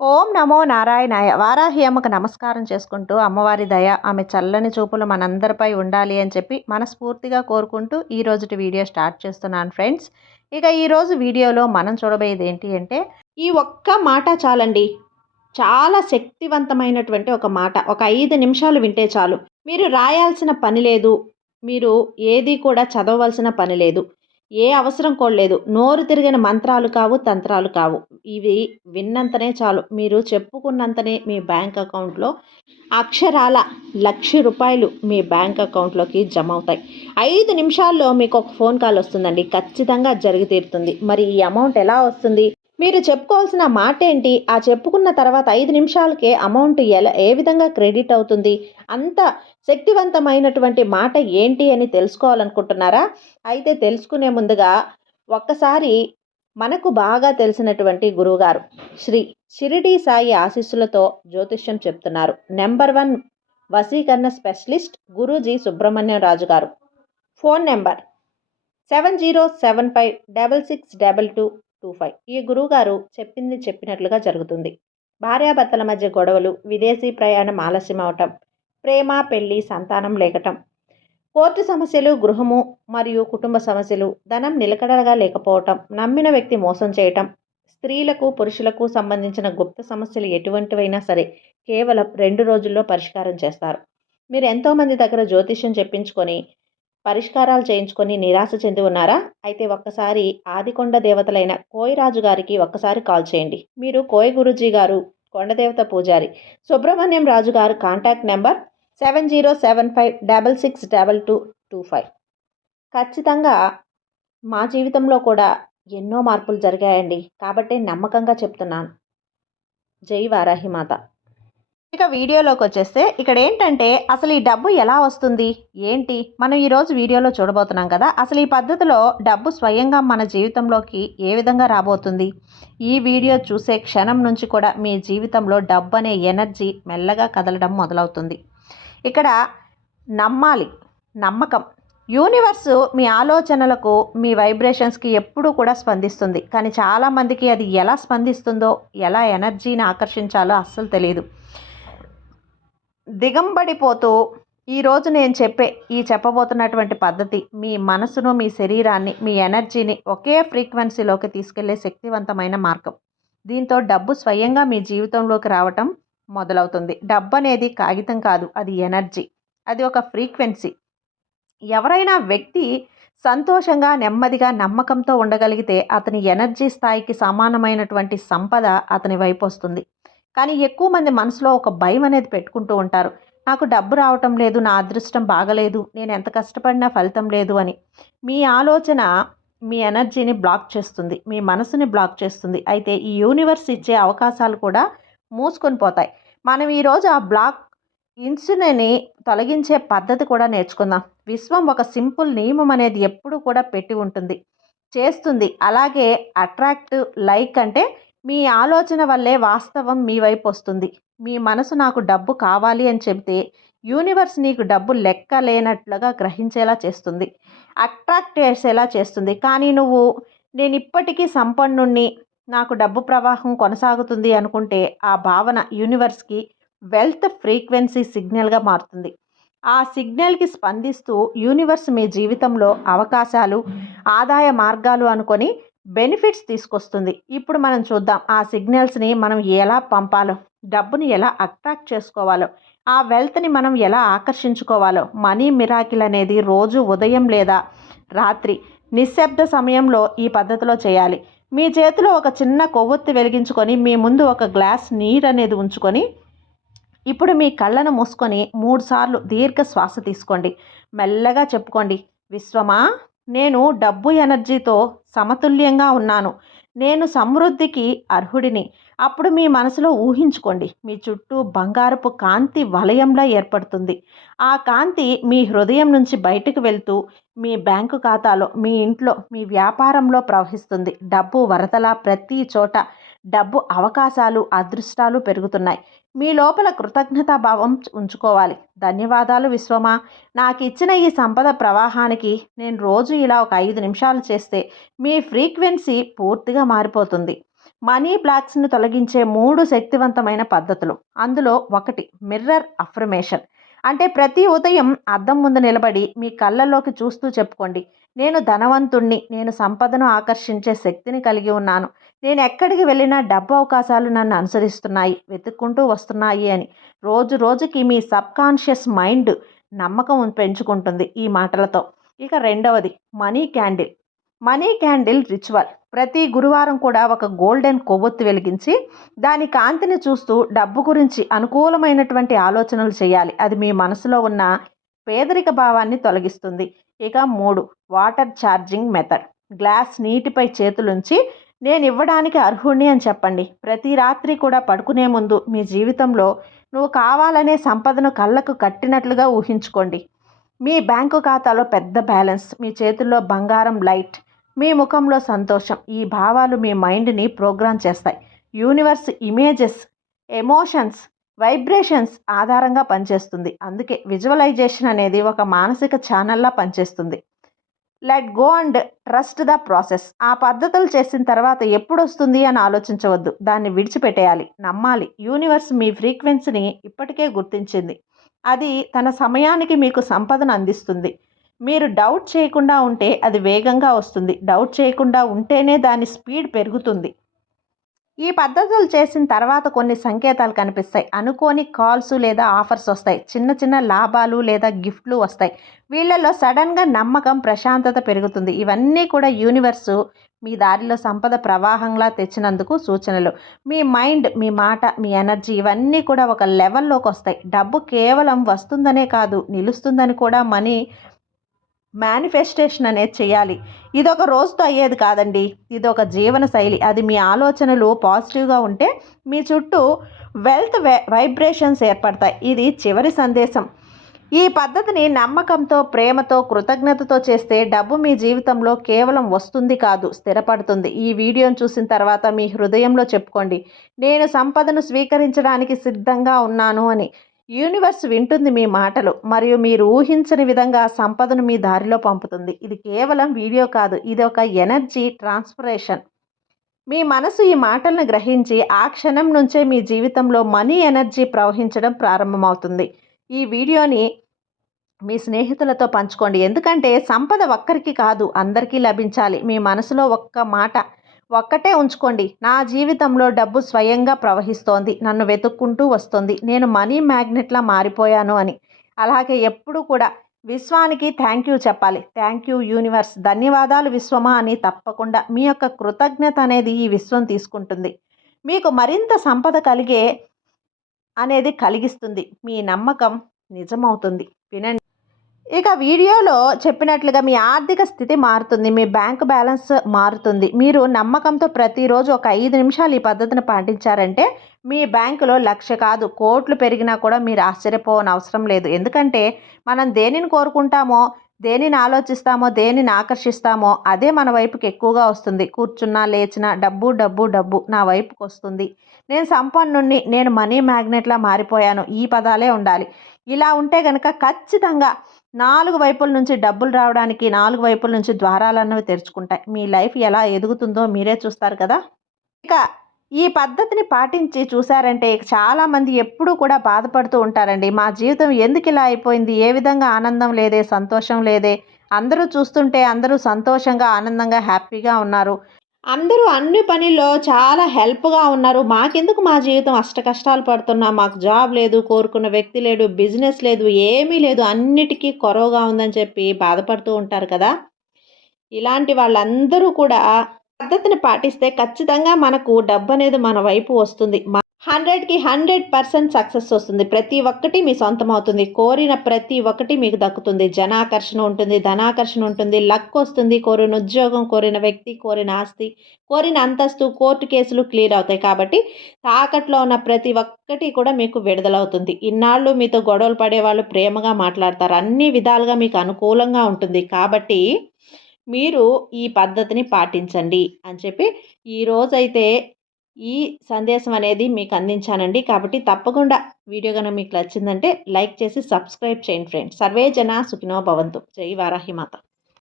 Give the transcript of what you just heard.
ఓం నమో నారాయణాయ. వారాహి అమ్మకు నమస్కారం చేసుకుంటూ అమ్మవారి దయ, ఆమె చల్లని చూపులు మనందరిపై ఉండాలి అని చెప్పి మనస్ఫూర్తిగా కోరుకుంటూ ఈ రోజుటి వీడియో స్టార్ట్ చేస్తున్నాను ఫ్రెండ్స్. ఇక ఈరోజు వీడియోలో మనం చూడబోయేది ఏంటి అంటే, ఈ ఒక్క మాట చాలండి. చాలా శక్తివంతమైనటువంటి ఒక మాట. ఒక 5 నిమిషాలు వింటే చాలు. మీరు రాయాల్సిన పని లేదు. మీరు ఏది కూడా చదవవలసిన పని లేదు. ఏ అవసరం కూడా లేదు. నోరు తిరిగిన మంత్రాలు కావు, తంత్రాలు కావు. ఇవి విన్నంతనే చాలు. మీరు చెప్పుకున్నంతనే మీ బ్యాంక్ అకౌంట్‌లో అక్షరాల ₹1,00,000 మీ బ్యాంక్ అకౌంట్‌లోకి జమ అవుతాయి. 5 నిమిషాల్లో మీకు ఒక ఫోన్ కాల్ వస్తుందండి. ఖచ్చితంగా జరిగి తీరుతుంది. మరి ఈ అమౌంట్ ఎలా వస్తుంది? మీరు చెప్పుకోవాల్సిన మాట ఏంటి? ఆ చెప్పుకున్న తర్వాత 5 నిమిషాలకే అమౌంట్ ఏ విధంగా క్రెడిట్ అవుతుంది? అంత శక్తివంతమైనటువంటి మాట ఏంటి అని తెలుసుకోవాలనుకుంటున్నారా? అయితే తెలుసుకునే ముందుగా ఒక్కసారి మనకు బాగా తెలిసినటువంటి గురువుగారు శ్రీ షిరిడి సాయి ఆశీస్సులతో జ్యోతిష్యం చెప్తున్నారు. నంబర్ 1 వశీకరణ స్పెషలిస్ట్ గురూజీ సుబ్రహ్మణ్యం రాజు గారు. Phone number 7075662225. ఈ గురువుగారు చెప్పింది చెప్పినట్లుగా జరుగుతుంది. భార్యాభర్తల మధ్య గొడవలు, విదేశీ ప్రయాణం ఆలస్యం అవటం, ప్రేమ, పెళ్లి, సంతానం లేకటం, కోర్టు సమస్యలు, గృహము మరియు కుటుంబ సమస్యలు, ధనం నిలకడగా లేకపోవటం, నమ్మిన వ్యక్తి మోసం చేయటం, స్త్రీలకు పురుషులకు సంబంధించిన గుప్త సమస్యలు ఎటువంటివైనా సరే కేవలం 2 రోజుల్లో పరిష్కారం చేస్తారు. మీరు ఎంతోమంది దగ్గర జ్యోతిష్యం చెప్పించుకొని పరిష్కారాలు చేయించుకొని నిరాశ చెంది ఉన్నారా? అయితే ఒక్కసారి ఆదికొండ దేవతలైన కోయరాజు గారికి ఒక్కసారి కాల్ చేయండి. మీరు కోయ గురూజీ గారు, కొండదేవత పూజారి సుబ్రహ్మణ్యం రాజు గారు. Contact number 7075662225. ఖచ్చితంగా మా జీవితంలో కూడా ఎన్నో మార్పులు జరిగాయండి. కాబట్టి నమ్మకంగా చెప్తున్నాను. జై వారాహిమాత. ఇక వీడియోలోకి వచ్చేస్తే ఇక్కడ ఏంటంటే, అసలు ఈ డబ్బు ఎలా వస్తుంది ఏంటి మనం ఈరోజు వీడియోలో చూడబోతున్నాం కదా. అసలు ఈ పద్ధతిలో డబ్బు స్వయంగా మన జీవితంలోకి ఏ విధంగా రాబోతుంది? ఈ వీడియో చూసే క్షణం నుంచి కూడా మీ జీవితంలో డబ్బు అనే ఎనర్జీ మెల్లగా కదలడం మొదలవుతుంది. ఇక్కడ నమ్మాలి, నమ్మకం. యూనివర్సు మీ ఆలోచనలకు, మీ వైబ్రేషన్స్కి ఎప్పుడూ కూడా స్పందిస్తుంది. కానీ చాలామందికి అది ఎలా స్పందిస్తుందో, ఎలా ఎనర్జీని ఆకర్షించాలో అస్సలు తెలియదు. దిగంబడిపోతూ ఈరోజు నేను చెప్పబోతున్నటువంటి పద్ధతి మీ మనసును, మీ శరీరాన్ని, మీ ఎనర్జీని ఒకే ఫ్రీక్వెన్సీలోకి తీసుకెళ్లే శక్తివంతమైన మార్గం. దీంతో డబ్బు స్వయంగా మీ జీవితంలోకి రావటం మొదలవుతుంది. డబ్బు అనేది కాగితం కాదు, అది ఎనర్జీ, అది ఒక ఫ్రీక్వెన్సీ. ఎవరైనా వ్యక్తి సంతోషంగా, నెమ్మదిగా, నమ్మకంతో ఉండగలిగితే అతని ఎనర్జీ స్థాయికి సమానమైనటువంటి సంపద అతని వైపు వస్తుంది. కానీ ఎక్కువ మంది మనసులో ఒక భయం అనేది పెట్టుకుంటూ ఉంటారు. నాకు డబ్బు రావటం లేదు, నా అదృష్టం బాగలేదు, నేను ఎంత కష్టపడినా ఫలితం లేదు అని. మీ ఆలోచన మీ ఎనర్జీని బ్లాక్ చేస్తుంది, మీ మనసుని బ్లాక్ చేస్తుంది. అయితే ఈ యూనివర్స్ ఇచ్చే అవకాశాలు కూడా మూసుకొని పోతాయి. మనం ఈరోజు ఆ బ్లాక్ ఇన్సుని తొలగించే పద్ధతి కూడా నేర్చుకుందాం. విశ్వం ఒక సింపుల్ నియమం అనేది ఎప్పుడు కూడా పెట్టి ఉంటుంది, చేస్తుంది. అలాగే అట్రాక్ట్ లైక్ అంటే మీ ఆలోచన వల్లే వాస్తవం మీ వైపు వస్తుంది. మీ మనసు నాకు డబ్బు కావాలి అని చెబితే యూనివర్స్ నీకు డబ్బు లెక్క లేనట్లుగా గ్రహించేలా చేస్తుంది, అట్రాక్ట్ చేసేలా చేస్తుంది. కానీ నువ్వు నేను ఇప్పటికీ సంపన్నుణ్ణి, నాకు డబ్బు ప్రవాహం కొనసాగుతుంది అనుకుంటే ఆ భావన యూనివర్స్కి వెల్త్ ఫ్రీక్వెన్సీ సిగ్నల్గా మారుతుంది. ఆ సిగ్నల్కి స్పందిస్తూ యూనివర్స్ మీ జీవితంలో అవకాశాలు, ఆదాయ మార్గాలు అనుకొని బెనిఫిట్స్ తీసుకొస్తుంది. ఇప్పుడు మనం చూద్దాం ఆ సిగ్నల్స్ని మనం ఎలా పంపాలో, డబ్బుని ఎలా అట్రాక్ట్ చేసుకోవాలో, ఆ వెల్త్ని మనం ఎలా ఆకర్షించుకోవాలో. మనీ మిరాకిల్ అనేది రోజు ఉదయం లేదా రాత్రి నిశ్శబ్ద సమయంలో ఈ పద్ధతిలో చేయాలి. మీ చేతిలో ఒక చిన్న కొవ్వొత్తి వెలిగించుకొని మీ ముందు ఒక గ్లాస్ నీరు అనేది ఉంచుకొని ఇప్పుడు మీ కళ్ళను మూసుకొని 3 సార్లు దీర్ఘ శ్వాస తీసుకోండి. మెల్లగా చెప్పుకోండి, విశ్వమా, నేను డబ్బు ఎనర్జీతో సమతుల్యంగా ఉన్నాను, నేను సమృద్ధికి అర్హుడిని. అప్పుడు మీ మనసులో ఊహించుకోండి, మీ చుట్టూ బంగారపు కాంతి వలయంలా ఏర్పడుతుంది. ఆ కాంతి మీ హృదయం నుంచి బయటకు వెళ్తూ మీ బ్యాంకు ఖాతాలో, మీ ఇంట్లో, మీ వ్యాపారంలో ప్రవహిస్తుంది. డబ్బు వరదలా ప్రతి చోట డబ్బు అవకాశాలు, అదృష్టాలు పెరుగుతున్నాయి. మీ లోపల కృతజ్ఞతాభావం ఉంచుకోవాలి. ధన్యవాదాలు విశ్వమా, నాకు ఇచ్చిన ఈ సంపద ప్రవాహానికి. నేను రోజు ఇలా ఒక 5 నిమిషాలు చేస్తే మీ ఫ్రీక్వెన్సీ పూర్తిగా మారిపోతుంది. మనీ బ్లాక్స్ని తొలగించే 3 శక్తివంతమైన పద్ధతులు. అందులో ఒకటి మిర్రర్ అఫర్మేషన్. అంటే ప్రతి ఉదయం అద్దం ముందు నిలబడి మీ కళ్ళల్లోకి చూస్తూ చెప్పుకోండి, నేను ధనవంతుణ్ణి, నేను సంపదను ఆకర్షించే శక్తిని కలిగి ఉన్నాను, నేను ఎక్కడికి వెళ్ళినా డబ్బు అవకాశాలు నన్ను అనుసరిస్తున్నాయి, వెతుక్కుంటూ వస్తున్నాయి అని. రోజు రోజుకి మీ సబ్కాన్షియస్ మైండ్ నమ్మకం పెంచుకుంటుంది ఈ మాటలతో. ఇక రెండవది money candle. Money candle ritual. ప్రతి గురువారం కూడా ఒక గోల్డెన్ కొవ్వొత్తి వెలిగించి దాని కాంతిని చూస్తూ డబ్బు గురించి అనుకూలమైనటువంటి ఆలోచనలు చేయాలి. అది మీ మనసులో ఉన్న పేదరిక భావాన్ని తొలగిస్తుంది. ఇక 3 వాటర్ ఛార్జింగ్ మెథడ్. గ్లాస్ నీటిపై చేతులుంచి నేను ఇవ్వడానికి అర్హుణ్ణి అని చెప్పండి. ప్రతి రాత్రి కూడా పడుకునే ముందు మీ జీవితంలో నువ్వు కావాలనే సంపదను కళ్ళకు కట్టినట్లుగా ఊహించుకోండి. మీ బ్యాంకు ఖాతాలో పెద్ద బ్యాలెన్స్, మీ చేతుల్లో బంగారం లైట్, మీ ముఖంలో సంతోషం. ఈ భావాలు మీ మైండ్ని ప్రోగ్రామ్ చేస్తాయి. యూనివర్స్ ఇమేజెస్, ఎమోషన్స్, వైబ్రేషన్స్ ఆధారంగా పనిచేస్తుంది. అందుకే విజువలైజేషన్ అనేది ఒక మానసిక ఛానల్లా పనిచేస్తుంది. Let go and trust the process. ఆ పద్ధతులు చేసిన తర్వాత ఎప్పుడు వస్తుంది అని ఆలోచించవద్దు, దాన్ని విడిచిపెట్టేయాలి, నమ్మాలి. యూనివర్స్ మీ ఫ్రీక్వెన్సీని ఇప్పటికే గుర్తించింది. అది తన సమయానికి మీకు సంపదను అందిస్తుంది. మీరు డౌట్ చేయకుండా ఉంటే అది వేగంగా వస్తుంది. డౌట్ చేయకుండా ఉంటేనే దాని స్పీడ్ పెరుగుతుంది. ఈ పద్ధతులు చేసిన తర్వాత కొన్ని సంకేతాలు కనిపిస్తాయి. అనుకోని కాల్స్ లేదా ఆఫర్స్ వస్తాయి. చిన్న చిన్న లాభాలు లేదా గిఫ్ట్లు వస్తాయి. వీళ్ళల్లో సడన్గా నమ్మకం, ప్రశాంతత పెరుగుతుంది. ఇవన్నీ కూడా యూనివర్సు మీ దారిలో సంపద ప్రవాహంలా తెచ్చినందుకు సూచనలు. మీ మైండ్, మీ మాట, మీ ఎనర్జీ ఇవన్నీ కూడా ఒక లెవెల్లోకి వస్తాయి. డబ్బు కేవలం వస్తుందనే కాదు, నిలుస్తుందని కూడా మనీ మేనిఫెస్టేషన్ అనేది చేయాలి. ఇదొక రోజుతో అయ్యేది కాదండి, ఇది ఒక జీవన శైలి. అది మీ ఆలోచనలు పాజిటివ్గా ఉంటే మీ చుట్టూ వెల్త్ వైబ్రేషన్స్ ఏర్పడతాయి. ఇది చివరి సందేశం. ఈ పద్ధతిని నమ్మకంతో, ప్రేమతో, కృతజ్ఞతతో చేస్తే డబ్బు మీ జీవితంలో కేవలం వస్తుంది కాదు, స్థిరపడుతుంది. ఈ వీడియోను చూసిన తర్వాత మీ హృదయంలో చెప్పుకోండి, నేను సంపదను స్వీకరించడానికి సిద్ధంగా ఉన్నాను అని. యూనివర్స్ వింటుంది మీ మాటలు మరియు మీరు ఊహించని విధంగా సంపదను మీ దారిలో పంపుతుంది. ఇది కేవలం వీడియో కాదు, ఇది ఒక ఎనర్జీ ట్రాన్స్ఫరేషన్. మీ మనసు ఈ మాటలను గ్రహించి ఆ క్షణం నుంచే మీ జీవితంలో మనీ ఎనర్జీ ప్రవహించడం ప్రారంభమవుతుంది. ఈ వీడియోని మీ స్నేహితులతో పంచుకోండి. ఎందుకంటే సంపద ఒక్కరికి కాదు, అందరికీ లభించాలి. మీ మనసులో ఒక్క మాట ఒక్కటే ఉంచుకోండి, నా జీవితంలో డబ్బు స్వయంగా ప్రవహిస్తోంది, నన్ను వెతుక్కుంటూ వస్తుంది, నేను మనీ మ్యాగ్నెట్లా మారిపోయాను అని. అలాగే ఎప్పుడూ కూడా విశ్వానికి థ్యాంక్ యూ చెప్పాలి. థ్యాంక్ యూ యూనివర్స్, ధన్యవాదాలు విశ్వమా అని తప్పకుండా. మీ యొక్క కృతజ్ఞత అనేది ఈ విశ్వం తీసుకుంటుంది. మీకు మరింత సంపద కలిగిస్తుంది. మీ నమ్మకం నిజమవుతుంది. వినండి. ఇక వీడియోలో చెప్పినట్లుగా మీ ఆర్థిక స్థితి మారుతుంది, మీ బ్యాంకు బ్యాలెన్స్ మారుతుంది. మీరు నమ్మకంతో ప్రతిరోజు ఒక 5 నిమిషాలు ఈ పద్ధతిని పాటించారంటే మీ బ్యాంకులో 1,00,000 కాదు, కోట్లు పెరిగినా కూడా మీరు ఆశ్చర్యపోవని అవసరం లేదు. ఎందుకంటే మనం దేనిని కోరుకుంటామో, దేనిని ఆలోచిస్తామో, దేనిని ఆకర్షిస్తామో అదే మన వైపుకి ఎక్కువగా వస్తుంది. కూర్చున్నా లేచినా డబ్బు డబ్బు డబ్బు నా వైపుకి వస్తుంది, నేను సంపన్నుణ్ణి, నేను మనీ మ్యాగ్నెట్లా మారిపోయాను, ఈ పదాలే ఉండాలి. ఇలా ఉంటే కనుక ఖచ్చితంగా 4 వైపుల నుంచి డబ్బులు రావడానికి 4 వైపుల నుంచి ద్వారాలన్నవి తెరుచుకుంటాయి. మీ లైఫ్ ఎలా ఎదుగుతుందో మీరే చూస్తారు కదా. ఇక ఈ పద్ధతిని పాటించి చూసారంటే చాలామంది ఎప్పుడూ కూడా బాధపడుతూ ఉంటారండి. మా జీవితం ఎందుకు ఇలా అయిపోయింది, ఏ విధంగా ఆనందం లేదే, సంతోషం లేదే, అందరూ చూస్తుంటే అందరూ సంతోషంగా, ఆనందంగా, హ్యాపీగా ఉన్నారు, అందరూ అన్ని పనుల్లో చాలా హెల్ప్గా ఉన్నారు, మాకెందుకు మా జీవితం అష్ట కష్టాలు పడుతున్నా, మాకు జాబ్ లేదు, కోరుకున్న వ్యక్తి లేడు, బిజినెస్ లేదు, ఏమీ లేదు, అన్నిటికీ కొరవగా ఉందని చెప్పి బాధపడుతూ ఉంటారు కదా. ఇలాంటి వాళ్ళందరూ కూడా పద్ధతిని పాటిస్తే ఖచ్చితంగా మనకు డబ్బు అనేది మన వైపు వస్తుంది. 100కి 100% సక్సెస్ వస్తుంది. ప్రతి ఒక్కటి మీ సొంతం అవుతుంది. కోరిన ప్రతి ఒక్కటి మీకు దక్కుతుంది. జనాకర్షణ ఉంటుంది, ధనాకర్షణ ఉంటుంది, లక్ వస్తుంది, కోరిన ఉద్యోగం, కోరిన వ్యక్తి, కోరిన ఆస్తి, కోరిన అంతస్తు, కోర్టు కేసులు క్లియర్ అవుతాయి. కాబట్టి తాకట్లో ఉన్న ప్రతి ఒక్కటి కూడా మీకు విడుదలవుతుంది. ఇన్నాళ్ళు మీతో గొడవలు పడేవాళ్ళు ప్రేమగా మాట్లాడతారు, అన్ని విధాలుగా మీకు అనుకూలంగా ఉంటుంది. కాబట్టి మీరు ఈ పద్ధతిని పాటించండి అని చెప్పి ఈరోజైతే ఈ సందేశం అనేది మీకు అందించానండి. కాబట్టి తప్పకుండా వీడియో కనుక మీకు నచ్చిందంటే లైక్ చేసి సబ్స్క్రైబ్ చేయండి ఫ్రెండ్స్. సర్వే జన సుఖినో భవంతు. జై వారాహి మాత.